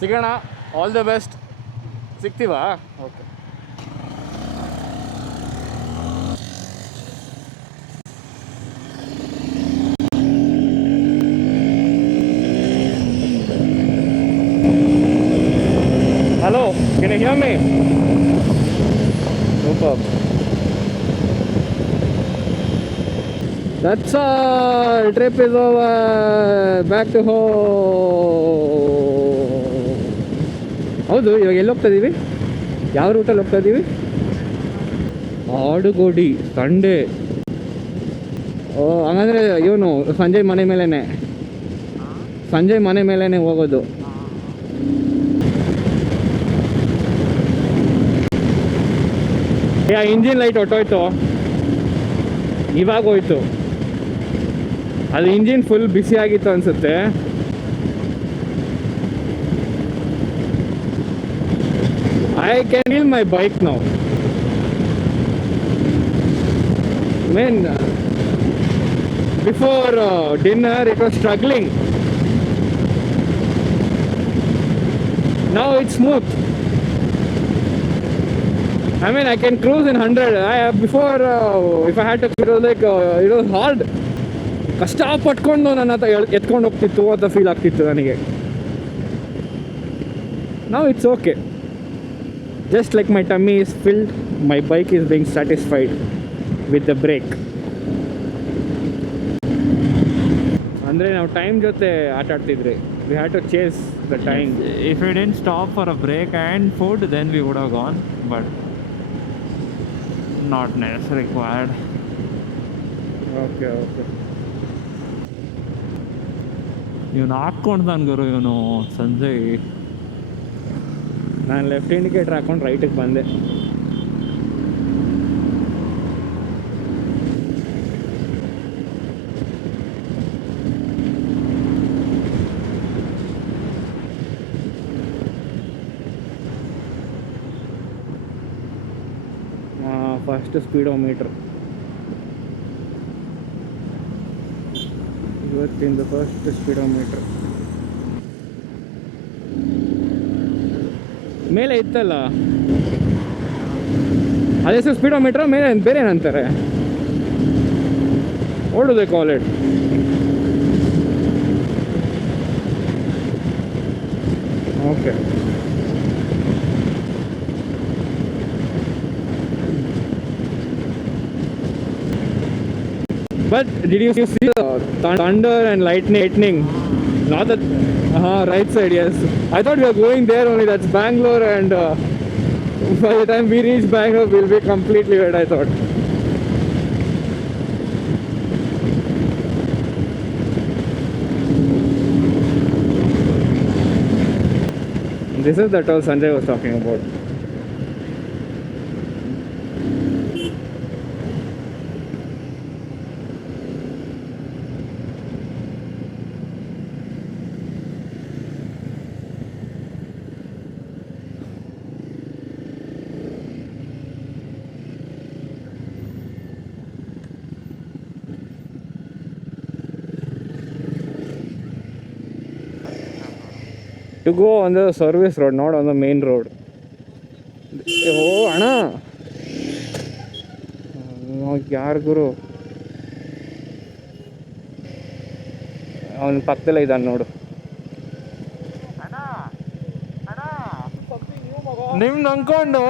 ಸಿಗೋಣ. All the best. ಸಿಗ್ತೀವಾ? Okay. Hello, can you hear me? Superb. That's all. Trip is over. Back to home. ಹೌದು, ಇವಾಗ ಎಲ್ಲಿ ಹೋಗ್ತಾ ಇದೀವಿ? ಯಾವ ರೂಟಲ್ಲಿ ಹೋಗ್ತಾ ಇದೀವಿ? ಆಡುಗೋಡಿ ಸಂಡೇ. ಓ, ಹಂಗಂದ್ರೆ ಇವನು ಸಂಜಯ್ ಮನೆ ಮೇಲೇನೆ ಹೋಗೋದು. ಇಂಜಿನ್ ಲೈಟ್ ಹೊಟ್ಟೋಯ್ತು, ಇವಾಗ ಹೋಯ್ತು. ಅದು ಇಂಜಿನ್ ಫುಲ್ ಬಿಸಿ ಆಗಿತ್ತು ಅನ್ಸುತ್ತೆ. I can feel my bike now. Man, before dinner it was struggling. Now it's smooth. I mean, I can cruise in 100. Before, if I had to, it was like it was hard. ಕಷ್ಟಪಟ್ಕೊಂಡು ನನ್ನ ಹತ್ರ ಎತ್ಕೊಂಡು ಹೋಗ್ತಿತ್ತು ಅಂತ feel ಆಗ್ತಿತ್ತು ನನಗೆ. Now it's okay. Just like my tummy is filled, my bike is being satisfied with the brake. ಅಂದರೆ ನಾವು time ಜೊತೆ ಆಟ ಆಡ್ತಿದ್ರಿ. We had to chase the time. If we didn't stop for a break and food, then we would have gone, but not necessarily required. Okay. ಇವನು ಹಾಕ್ಕೊಂಡ್ತಾನೆ ಗುರು, ಇವನು ಸಂಜಯ್. ನಾನು left indicator ಹಾಕೊಂಡು ರೈಟಿಗೆ ಬಂದೆ. First speedometer ಇವತ್ತಿಂದ ಫಸ್ಟ್ ಸ್ಪೀಡೋಮೀಟ್ರ್ ಮೇಲೆ ಇತ್ತಲ್ಲ, ಅದೇ sir speedometer ಮೇಲೆ ಬೇರೆ ಏನಂತಾರೆ, what do they call it? Okay. But did you see the thunder and lightning? Not that, right side, yes. I thought we were going there only. That's Bangalore, and by the time we reach Bangalore, we'll be completely wet, I thought. This is the toll Sanjay was talking about. To go on the service road, not on the main road. Oh, ಅಣ್ಣ, ಯಾರು ಗುರು ಅವನ ಪಕ್ಕದಲ್ಲೇ ಇದ್ದಾನೆ ನೋಡು. ನಿಮ್ದು ಅನ್ಕೊಂಡು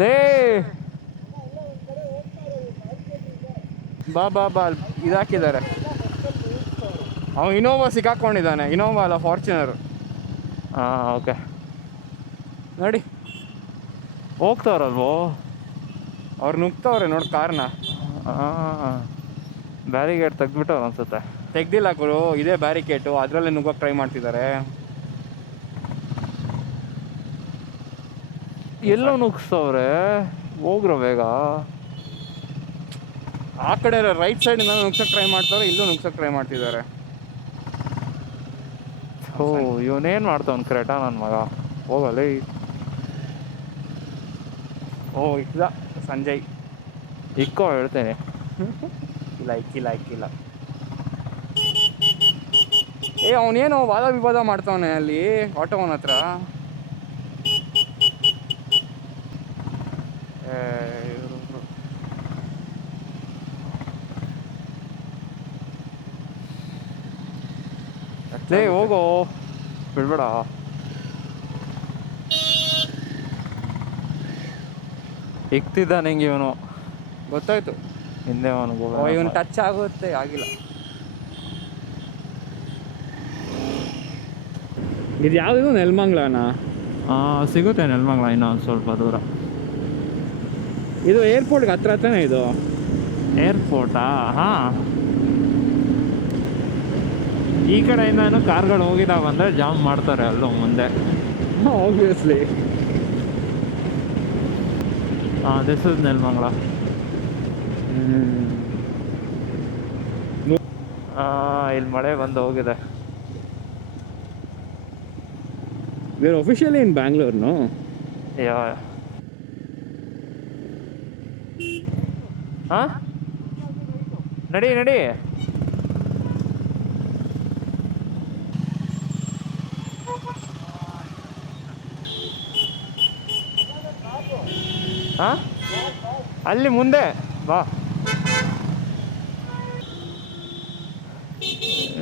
ಲೇ ಬಾ ಇದಾಕಿದ್ದಾರೆ. ಅವನು ಇನೋವಾ ಸಿಕ್ಕಾಕೊಂಡಿದ್ದಾನೆ. ಇನೋವಾ ಅಲ್ಲ, ಫಾರ್ಚುನರ್. ಓಕೆ, ನೋಡಿ ಹೋಗ್ತಾರಲ್ವೋ ಅವ್ರು, ನುಗ್ತವ್ರೆ ನೋಡಿ ಕಾರ್ನ. ಬ್ಯಾರಿಗೇಡ್ ತೆಗ್ದ್ಬಿಟ್ಟು ಅನ್ಸುತ್ತೆ. ತೆಗ್ದಿಲ್ಲ ಗುರು, ಇದೇ ಬ್ಯಾರಿಕೇಟು, ಅದರಲ್ಲೇ ನುಗ್ಗೋಕೆ ಟ್ರೈ ಮಾಡ್ತಿದ್ದಾರೆ. ಎಲ್ಲೋ ನುಗ್ಸ್ತವ್ರೆ, ಹೋಗ್ರೋ ಬೇಗ. ಆ ಕಡೆ ರೈಟ್ ಸೈಡಿಂದ ನುಗ್ಸಕ್ಕೆ ಟ್ರೈ ಮಾಡ್ತಾರೆ, ಇಲ್ಲೂ ನುಗ್ಸಕ್ಕೆ ಟ್ರೈ ಮಾಡ್ತಿದ್ದಾರೆ. ಓ, ಇವನೇನು ಮಾಡ್ತಾವನು ಕ್ರೇಟ ನನ್ನ ಮಗ, ಹೋಗಲಿ. ಓ, ಇದ ಸಂಜಯ್. ಇಕ್ಕೋ ಹೇಳ್ತೇನೆ. ಇಕ್ಕಿಲ್ಲ. ಅವನೇನೋ ವಾದ ವಿವಾದ ಮಾಡ್ತಾವನೆ ಅಲ್ಲಿ ಆಟೋವನ್ ಹತ್ರ. ಲೇ ಹೋಗೋ, ಬಿಡ್ಬೇಡ. ಇಕ್ತಿದ್ದ ನಿಂಗೆ ಇವನು, ಗೊತ್ತಾಯ್ತು. ಹಿಂದೆ ಅವನಿಗೆ ಇವನು ಟಚ್ ಆಗುತ್ತೆ, ಆಗಿಲ್ಲ. ಇದು ಯಾವುದು ನೆಲಮಂಗ್ಲನಾ? ಸಿಗುತ್ತೆ ನೆಲಮಂಗ್ಲ, ಇನ್ನೊಂದು ಸ್ವಲ್ಪ ದೂರ. ಇದು ಏರ್ಪೋರ್ಟ್ಗೆ ಹತ್ರನೇ ಇದು. ಏರ್ಪೋರ್ಟಾ? ಹಾಂ. ಈ ಕಡೆಯಿಂದ ಕಾರ್ಗಳು ಹೋಗಿದಾವ ಅಂದರೆ ಜಾಮ್ ಮಾಡ್ತಾರೆ ಅಲ್ಲೂ ಮುಂದೆ. ಆಬ್ವಿಯಸ್ಲಿ. This is Nelamangala. ಇಲ್ಲಿ ಮಳೆ ಬಂದು ಹೋಗಿದೆ. We are officially in Bangalore, no? Yeah. ಹಾಂ, ನಡಿ. ಹಾಂ, ಅಲ್ಲಿ ಮುಂದೆ ಬಾ.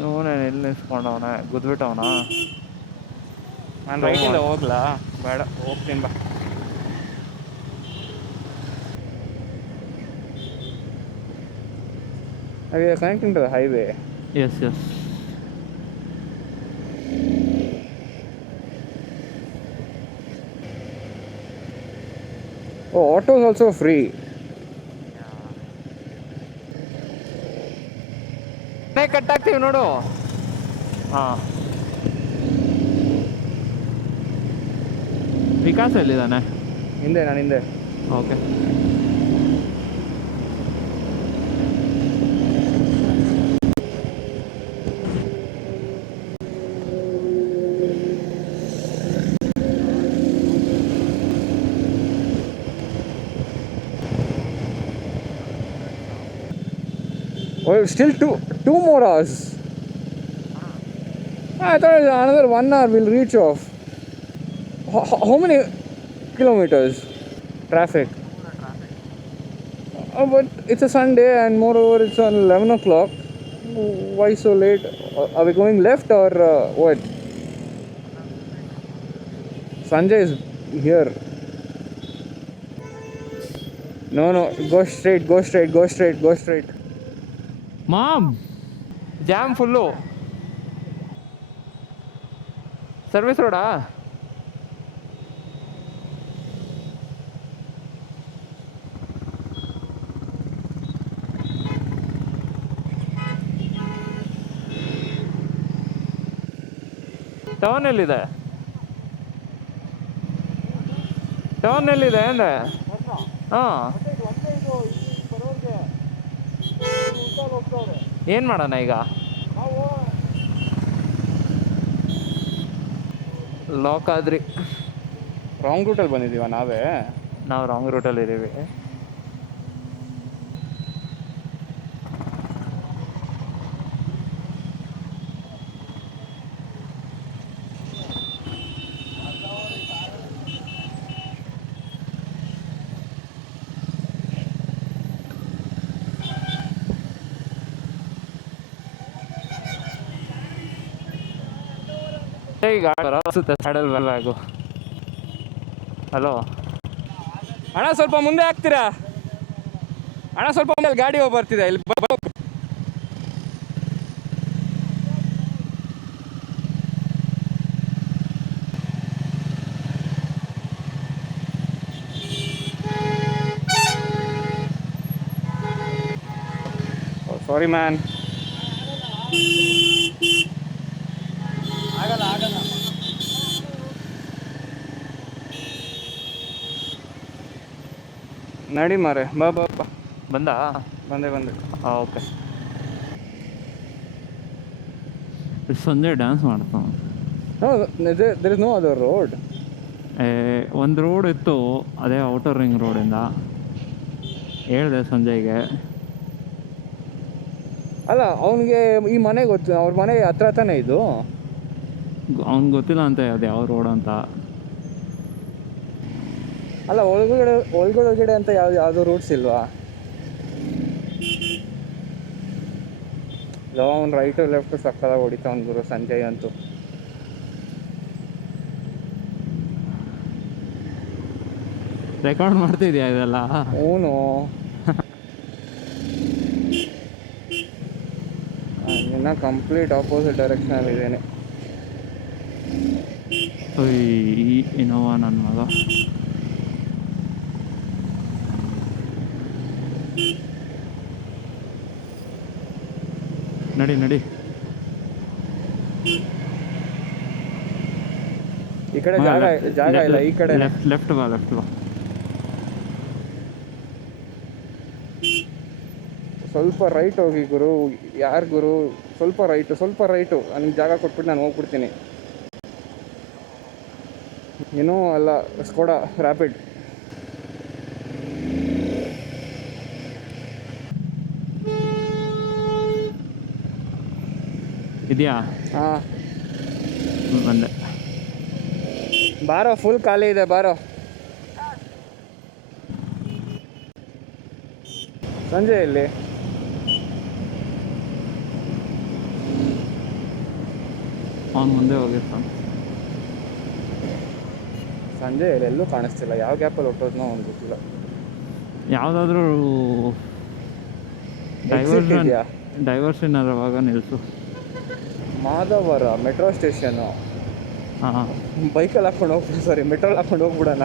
ಇವನೇನು ಎಲ್ಲಿ ನಿಲ್ಸ್ಕೊಂಡವನ, ಗುದ್ಬಿಟ್ಟವನ. ನಾನು ರೈಟಿಂದ ಹೋಗ್ಲಾ? ಬೇಡ, ಹೋಗ್ತೀನಿ ಬಾ. We are connecting to the highway. Yes. Oh, auto is also free. Cut ಆಗ್ತೀವಿ ನೋಡು. ಹಾಂ, ವಿಕಾಸ್ ಎಲ್ಲಿದ್ದಾನೆ? ನಾನು ಹಿಂದೆ. Okay. Oh, still two more hours. I thought it was another 1 hour we'll reach off. How many kilometers? Traffic. But it's a Sunday and moreover it's on 11 o'clock. Why so late? Are we going left or what? Sanjay is here. No, go straight. Ma'am, jam full. Service ರೋಡಾ? Town ಎಲ್ಲಿದೆ ಅಂದರೆ? ಹಾಂ, ಏನು ಮಾಡೋಣ ಈಗ? Lock ಆದ್ರಿ. Wrong ರೂಟಲ್ಲಿ ಬಂದಿದ್ದೀವ ನಾವೇ? ನಾವು ರಾಂಗ್ ರೂಟಲ್ಲಿ ಇದ್ದೀವಿ. ಈಗ ಅನಿಸುತ್ತೆ ಸ್ಯಾಡಲ್ ಬ್ಯಾಗು. ಹಲೋ ಅಣ್ಣ, ಸ್ವಲ್ಪ ಮುಂದೆ ಹಾಕ್ತೀರಾ? ಅಣ್ಣ, ಸ್ವಲ್ಪ ಮುಂದೆ ಗಾಡಿ ಹೋಗಿ ಬರ್ತಿದೆ ಇಲ್ಲಿ. ಸಾರಿ ಮ್ಯಾನ್. ಆಗಲ್ಲ. ನಡಿ ಮಾರೆ, ಬಾ. ಬಂದೆ. ಓಕೆ. ಸಂಜೆ ಡ್ಯಾನ್ಸ್ ಮಾಡ್ತಾನೆ. there is no other road. ಒಂದು ರೋಡ್ ಇತ್ತು, ಅದೇ ಔಟರ್ ರಿಂಗ್ ರೋಡಿಂದ. ಹೇಳಿದೆ ಸಂಜಯ್ಗೆ. ಅಲ್ಲ ಅವನಿಗೆ ಈ ಮನೆ ಗೊತ್ತು, ಅವ್ರ ಮನೆ ಹತ್ರ ತಾನೇ ಇದು. ಅವ್ನಿಗೆ ಗೊತ್ತಿಲ್ಲ ಅಂತ ಅದು ಯಾವ ರೋಡ್ ಅಂತ. ಅಲ್ಲ ಒಳಗಡೆ ಅಂತ ಯಾವುದೋ ರೂಟ್ಸ್ ಇಲ್ವಾ? ಅವ್ನು ರೈಟು ಲೆಫ್ಟು ಸಕ್ಕದಾಗ ಹೊಡಿತಾವ್ನು ಗುರು ಸಂಜಯ್ ಅಂತೂ. ರೆಕಾರ್ಡ್ ಮಾಡ್ತಿದ್ಯಾ ಇದೆಲ್ಲ? ಅವನು ಇನ್ನು ಕಂಪ್ಲೀಟ್ ಆಪೋಸಿಟ್ ಡೈರೆಕ್ಷನಲ್ಲಿ ಇದ್ದೇನೆ. ಈ ಇನೋವಾ ನನ್ನ ಮಗ. ನಡಿ ನಡಿ. ಈ ಕಡೆ ಜಾಗ ಇಲ್ಲ, ಈ ಕಡೆ ಲೆಫ್ಟ್ ಬಾ. ಸ್ವಲ್ಪ ರೈಟ್ ಹೋಗಿ ಗುರು. ಯಾರು ಗುರು? ಸ್ವಲ್ಪ ರೈಟು ನನಗೆ ಜಾಗ ಕೊಟ್ಬಿಟ್ಟು ನಾನು ಹೋಗ್ಬಿಡ್ತೀನಿ. ಏನೋ ಅಲ್ಲ, ಸ್ಕೋಡಾ ರ್ಯಾಪಿಡ್. ಇದೆಯಾ? ಹಾಂ ಬಂದೆ. ಬಾರೋ, ಫುಲ್ ಖಾಲಿ ಇದೆ ಬಾರೋ. ಸಂಜೆ ಇಲ್ಲಿ ಅವ್ನು ಮುಂದೆ ಹೋಗಿರ್ತಾನೆ. ಸಂಜೆ ಎಲ್ಲೂ ಕಾಣಿಸ್ತಿಲ್ಲ. ಯಾವ ಗ್ಯಾಪಲ್ಲಿ ಹೊಟ್ಟೋದ್ನೋ ಅವ್ನು ಗೊತ್ತಿಲ್ಲ. ಯಾವುದಾದ್ರೂ ಡೈವರ್ಷನ್ ಅವಾಗ ನಿಲ್ಲಿಸು. ಮಾಧವರ ಮೆಟ್ರೋ ಸ್ಟೇಷನು. ಹಾಂ, ಬೈಕಲ್ಲಿ ಹಾಕ್ಕೊಂಡು ಹೋಗ್ಬಿಡು, ಸಾರಿ ಮೆಟ್ರೋಲ್ಲಿ ಹಾಕ್ಕೊಂಡು ಹೋಗ್ಬಿಡೋಣ.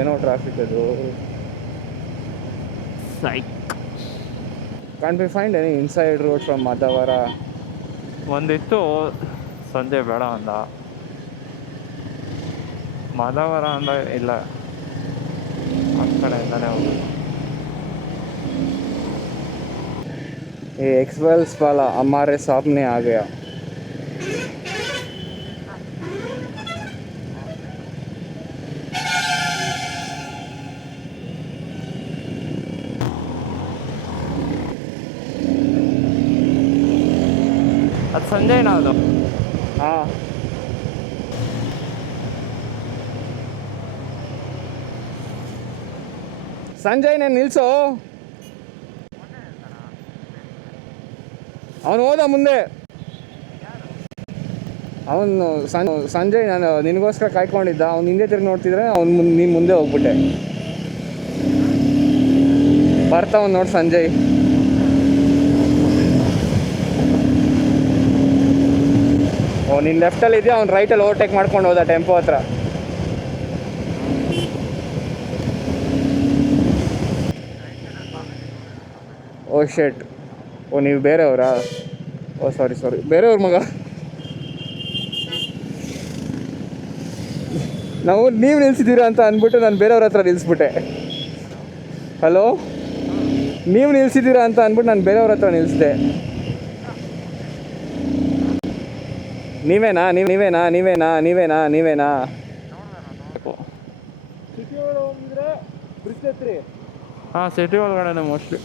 ಏನೋ ಟ್ರಾಫಿಕ್ ಅದು. Psych. Can be find any inside road from Madhavara? ಒಂದಿತ್ತು, ಸಂಜೆ ಬೇಡ ಅಂದ. ಮಾಧವರ ಅಂದ ಇಲ್ಲ, ಆ ಕಡೆಯಿಂದನೇ ಹೋಗೋದು. एक्सवेल्स वाला हमारे सामने आ गया. ಅದು ಸಂಜಯ್ನ ಅದು? ಹಾಂ, ಸಂಜಯ್ನ ನಿಲ್ಸು. ಅವನು ಹೋದ ಮುಂದೆ. ಅವನು ಸಂಜಯ್ ನಾನು ನಿನಗೋಸ್ಕರ ಕಾಯ್ಕೊಂಡಿದ್ದ. ಅವ್ನು ಹಿಂದೆ ತಿರುಗಿ ನೋಡ್ತಿದ್ರೆ ನೀನು ಮುಂದೆ ಹೋಗ್ಬಿಟ್ಟೆ. ಬರ್ತಾವನು ನೋಡಿ ಸಂಜಯ್. ನೀನು ಲೆಫ್ಟಲ್ಲಿ ಇದೆಯಾ, ಅವ್ನು ರೈಟಲ್ಲಿ ಓವರ್ಟೇಕ್ ಮಾಡ್ಕೊಂಡು ಹೋದ ಟೆಂಪೋ ಹತ್ರ. ಓ ಶೆಟ್. ನೀವು ಬೇರೆಯವರಾ? ಸಾರಿ ಬೇರೆಯವ್ರ ಮಗ. ನೀವು ನಿಲ್ಸಿದ್ದೀರಾ ಅಂತ ಅಂದ್ಬಿಟ್ಟು ನಾನು ಬೇರೆಯವ್ರ ಹತ್ರ ನಿಲ್ಲಿಸ್ಬಿಟ್ಟೆ. ಹಲೋ, ನೀವು ನಿಲ್ಸಿದ್ದೀರಾ ಅಂತ ಅಂದ್ಬಿಟ್ಟು ನಾನು ಬೇರೆಯವ್ರ ಹತ್ರ ನಿಲ್ಲಿಸಿದೆ. ನೀವೇನಾ? ಸಿಟಿ ಒಳಗೆ ಹೋಗಿದ್ರೆ ಬ್ರಿಡ್ಜ್ ಹತ್ರಿ. ಹಾಂ, ಸಿಟಿ ಒಳಗಡೆ ಮೋಸ್ಟ್ಲಿ.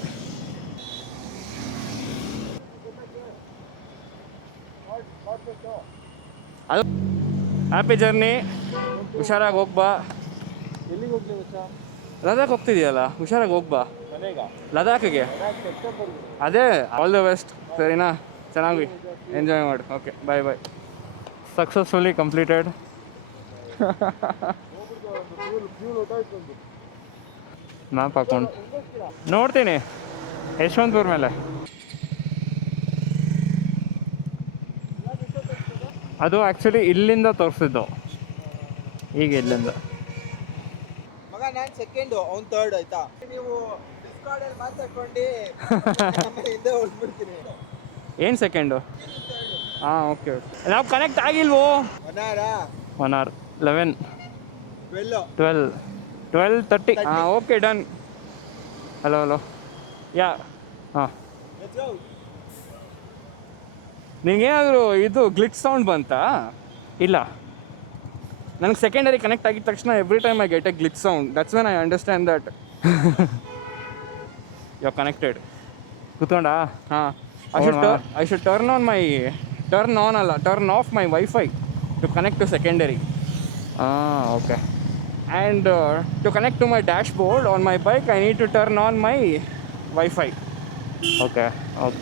ಅದು ಹ್ಯಾಪಿ ಜರ್ನಿ. ಹುಷಾರಾಗಿ ಹೋಗ್ಬಾ. ಎಲ್ಲಿಗೆ ಹೋಗ್ಲಿ? ಲದಾಖ್ ಹೋಗ್ತಿದೆಯಲ್ಲ, ಹುಷಾರಾಗಿ ಹೋಗ್ಬಾ. ಲದಾಖಿಗೆ ಅದೇ. All the best. ಸರಿನಾ? ಚೆನ್ನಾಗಿ ಎಂಜಾಯ್ ಮಾಡಿ. Okay, bye. Successfully completed. Map ಹಾಕೊಂಡು ನೋಡ್ತೀನಿ ಯಶವಂತಪುರ ಮೇಲೆ. ಅದು ಆ್ಯಕ್ಚುಲಿ ಇಲ್ಲಿಂದ ತೋರಿಸಿದ್ದು, ಈಗ ಇಲ್ಲಿಂದ. ಮಗ ನಾನು ಸೆಕೆಂಡು, ಅವ್ನು ಥರ್ಡ್. ಆಯ್ತಾ? ನೀವು ಡಿಸ್ಕಾರ್ಡಲ್ಲಿ ಮಾತಾಡ್ಕೊಂಡು ಹಿಂದೆ ಹೊಡ್ಬಿಡ್ತೀನಿ. ಏನು ಸೆಕೆಂಡು? ಹಾಂ, ಓಕೆ. ನಾವು ಕನೆಕ್ಟ್ ಆಗಿಲ್ವೋ? 1 hour 11 12:30. ಹಾಂ, ಓಕೆ, ಡನ್. ಹಲೋ ಯಾ. ಹಾಂ, ನಿಂಗೇನಾದರೂ ಇದು ಗ್ಲಿಚ್ ಸೌಂಡ್ ಬಂತಾ? ಇಲ್ಲ. ನನಗೆ ಸೆಕೆಂಡರಿ ಕನೆಕ್ಟ್ ಆಗಿದ ತಕ್ಷಣ every time I get a glitch sound. That's when I understand that you are connected. ಕುತ್ಕೊಂಡಾ? ಹಾಂ, ಹೋಗೋಣ? I should turn off my wifi to connect to secondary. ಹಾಂ, okay. And to connect to my dashboard on my bike, I need to turn on my Wi-Fi. Okay, okay.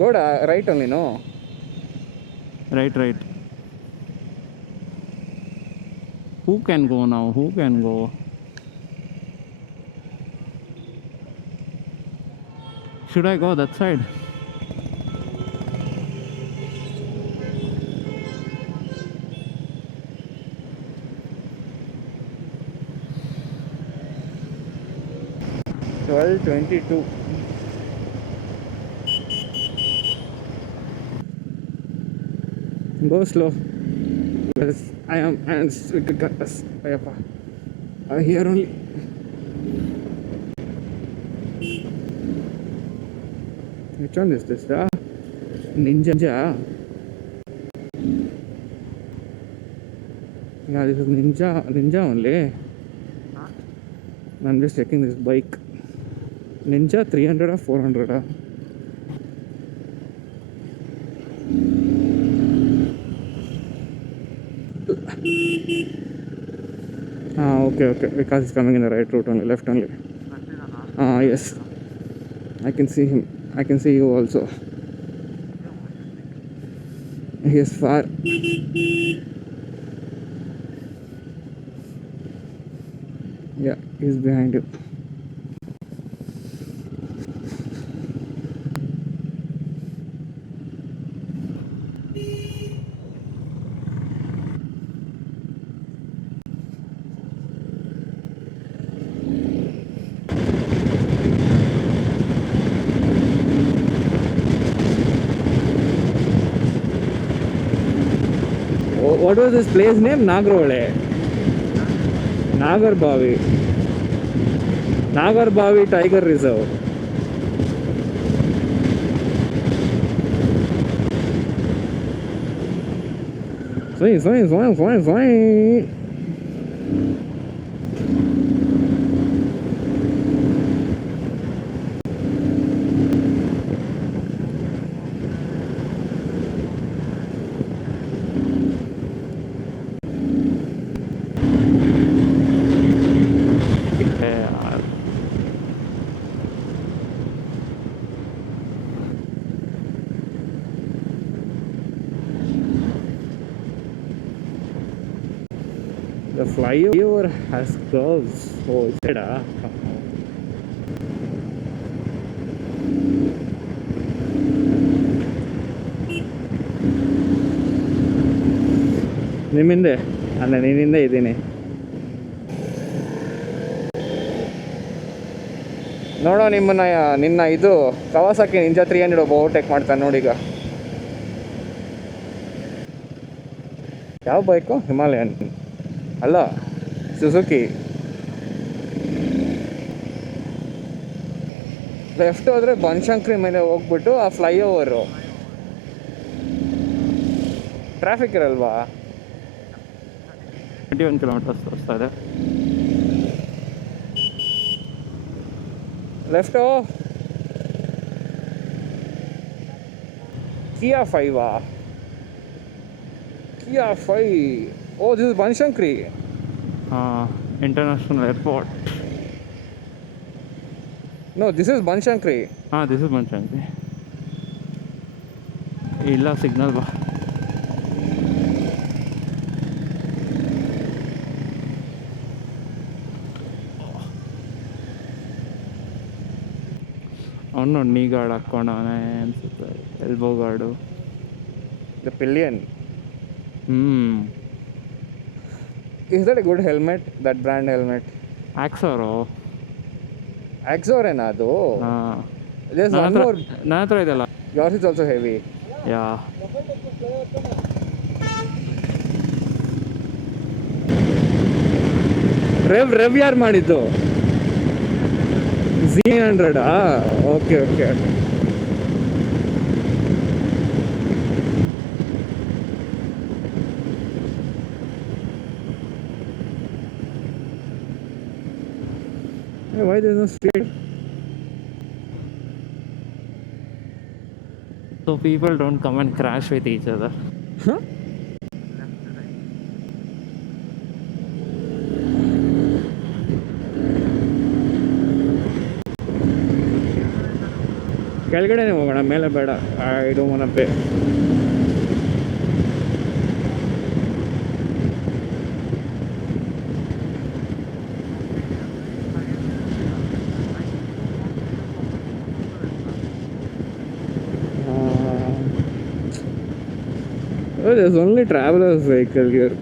Go right only, no? Right. Who can go now? Who can go? Should I go that side? It's 12:22. Go slow. Because I am here only. Which one is this? Ninja. Yeah, this is Ninja only. I'm just checking this bike. Ninja 300 or 400? Okay. Because he's coming in the right route only, left only. Yes. I can see him. I can see you also. He is far. Yeah, he's behind you. What was this place name? Nagarole. Nagarbavi Tiger Reserve. Swing. The flyover has curves. Oh, it's it. ನಿಮ್ಮಿಂದೆ ಅಲ್ಲ, ನೀನಿಂದ ಇದ್ದೀನಿ. ನೋಡೋ ನಿನ್ನ ಇದು Kawasaki ninja 300 ಒಬ್ಬ overtake ಮಾಡ್ತಾನೆ ನೋಡೀಗ. ಯಾವ bike? Himalayan ಅಲ್ಲ, Suzuki. Left ಹೋದ್ರೆ ಬನಶಂಕರಿ ಮೇಲೆ ಹೋಗ್ಬಿಟ್ಟು ಆ ಫ್ಲೈಓವರು. ಟ್ರಾಫಿಕ್ ಇರಲ್ವಾ? 21 ಕಿಲೋಮೀಟರ್ಸ್ ತೋರಿಸ್ತಾ ಇದೆ. Left Kia 5. Kia 5. Oh, this is Banashankari. International Airport. No, this is Banashankari. This is Banashankari. ಇಲ್ಲ ಸಿಗ್ನಲ್ ಬಾ. ಅವನು ನೀ ಗಾರ್ಡ್ ಹಾಕ್ಕೊಂಡವನೇ ಅನ್ಸುತ್ತೆ, elbow guard. The pillion. Is that a good helmet? That brand helmet? Axoro. Axorena ಅದು? There's one more. ನನ್ನ ಹತ್ರ ಇದೆಲ್ಲ. Yours is also heavy. Yeah. Rev ಯಾರು ಮಾಡಿದ್ದು? Z100. Okay. Why there's no street? So people don't come and crash with each other. Huh? ಕೆಳಗಡೆನೆ ಹೋಗೋಣ, ಮೇಲೆ ಬೇಡ. I don't want to pay. Oh, there's only traveler's vehicle here.